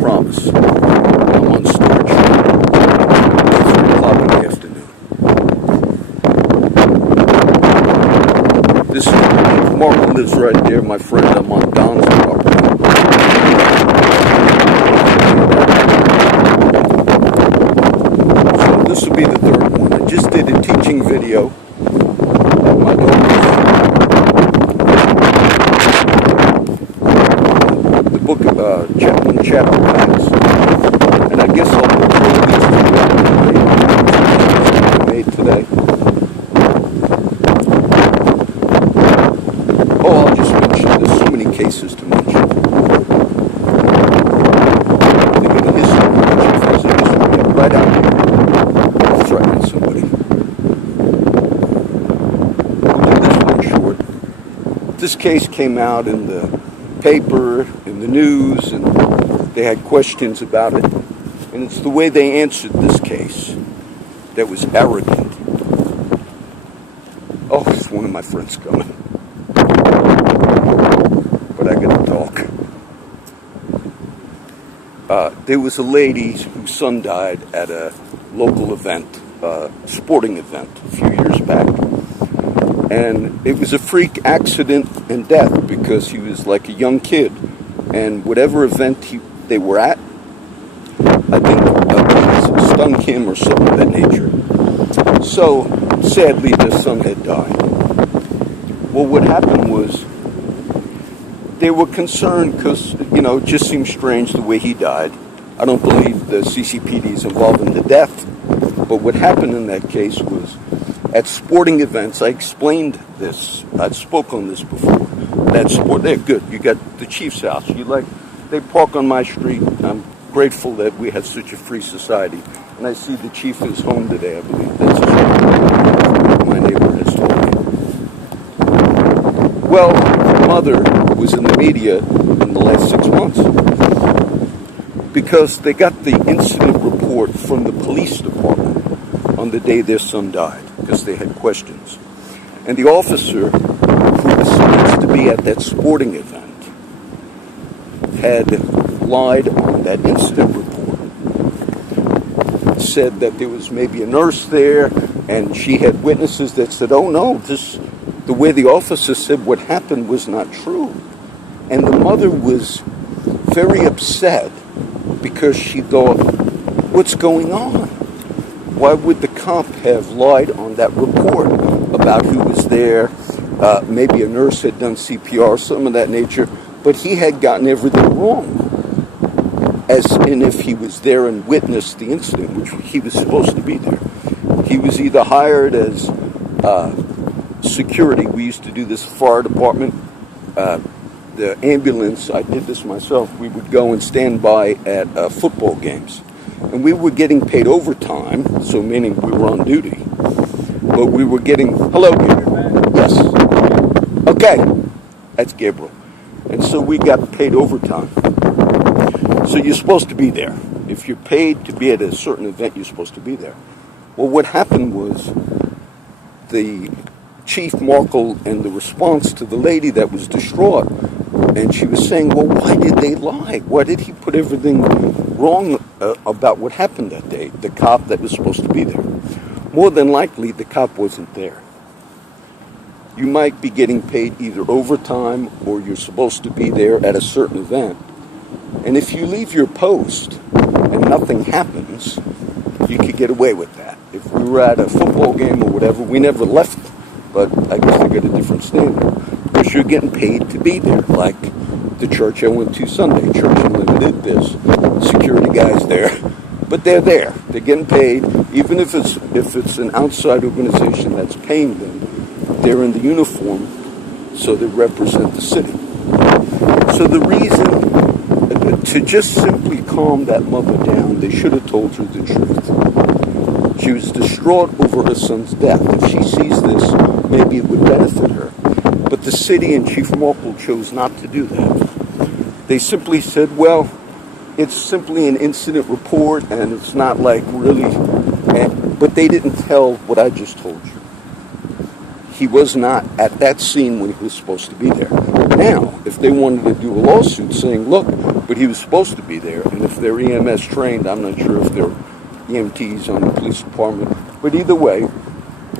promise. I'm on Stewart. It's 3 o'clock in the afternoon. This is Mark lives right there, my friend. I'm on Don's property. So this will be the 3rd one. I just did a teaching video of my daughter's the book chapter packs, and I guess I'll put these I made today. Oh, I'll just mention, there's so many cases to mention. Look at the history, right out here. I'll threaten somebody. We'll do this one short. This case came out in the paper, in the news, and they had questions about it. And it's the way they answered this case that was arrogant. Oh, it's one of my friends coming. But I gotta talk. There was a lady whose son died at a local event, sporting event, a few years back. And it was a freak accident and death because he was like a young kid. And whatever event they were at, I think it stung him or something of that nature. So, sadly, their son had died. Well, what happened was, they were concerned because, it just seemed strange the way he died. I don't believe the CCPD is involved in the death. But what happened in that case was, at sporting events, I explained this. I've spoke on this before. They're good. You got the Chief's house. They park on my street. I'm grateful that we have such a free society. And I see the Chief is home today, I believe. That's what my neighbor has told me. Well, her mother was in the media in the last 6 months because they got the incident report from the police department on the day their son died, because they had questions. And the officer who was supposed to be at that sporting event had lied on that incident report. Said that there was maybe a nurse there, and she had witnesses that said, oh no, the way the officer said what happened was not true. And the mother was very upset because she thought, what's going on? Why would the cop have lied on that report about who was there? Maybe a nurse had done CPR, something of that nature, but he had gotten everything wrong. As in if he was there and witnessed the incident, which he was supposed to be there. He was either hired as security. We used to do this fire department. The ambulance, I did this myself, we would go and stand by at football games. And we were getting paid overtime, so meaning we were on duty. But we were getting, hello, Gabriel. Yes. Okay. That's Gabriel. And so we got paid overtime. So you're supposed to be there. If you're paid to be at a certain event, you're supposed to be there. Well, what happened was the Chief Markle and the response to the lady that was distraught, and she was saying, well, why did they lie? Why did he put everything wrong about what happened that day, the cop that was supposed to be there? More than likely, the cop wasn't there. You might be getting paid either overtime or you're supposed to be there at a certain event. And if you leave your post and nothing happens, you could get away with that. If we were at a football game or whatever, we never left, but I guess they got a different standard. Because you're getting paid to be there, like the church I went to Sunday, Church Unlimited, there's security guys there, but they're there. They're getting paid, even if it's an outside organization that's paying them, they're in the uniform, so they represent the city. So the reason, to just simply calm that mother down, they should have told her the truth. She was distraught over her son's death. If she sees this, maybe it would benefit her. But the city and Chief Markle chose not to do that. They simply said, well, it's simply an incident report, and it's not like really, but they didn't tell what I just told you. he was not at that scene when he was supposed to be there. Now, if they wanted to do a lawsuit saying, look, but he was supposed to be there, and if they're EMS trained, I'm not sure if they're EMTs on the police department, but either way,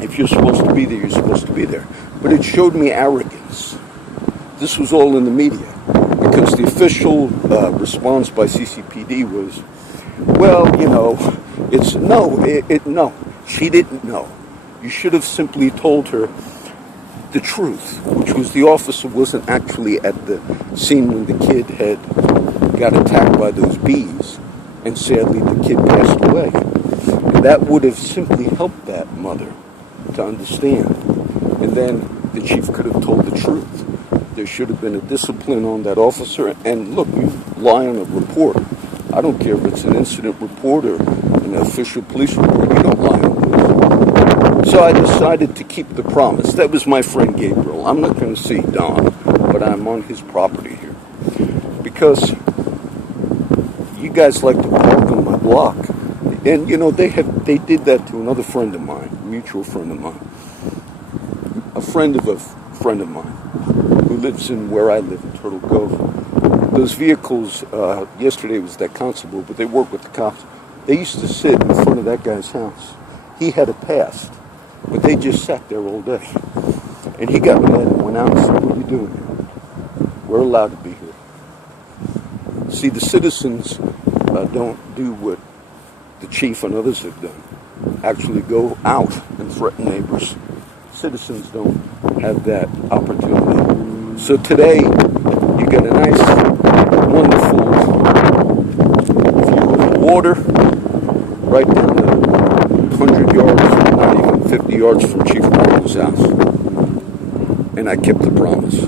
if you're supposed to be there, you're supposed to be there. But it showed me arrogance. This was all in the media, because the official response by CCPD was, well, you know, it's no. She didn't know. You should have simply told her the truth, which was the officer wasn't actually at the scene when the kid had got attacked by those bees, and sadly the kid passed away. And that would have simply helped that mother to understand. And then the chief could have told the truth. There should have been a discipline on that officer. And look, you lie on a report. I don't care if it's an incident report or an official police report. You don't lie on this. So I decided to keep the promise. That was my friend Gabriel. I'm not going to see Don, but I'm on his property here. Because you guys like to park on my block. And, you know, they did that to another friend of mine, a mutual friend of mine. A friend of a friend of mine who lives in where I live in Turtle Cove. Those vehicles, yesterday was that constable, but they work with the cops. They used to sit in front of that guy's house. He had a past, but they just sat there all day. And he got mad and went out and said, what are you doing here? We're allowed to be here. See, the citizens don't do what the chief and others have done. Actually go out and threaten neighbors. Citizens don't have that opportunity. So today, you get a nice, wonderful view of the water, right down to 100 yards, not even 50 yards from Chief Martin's house. And I kept the promise.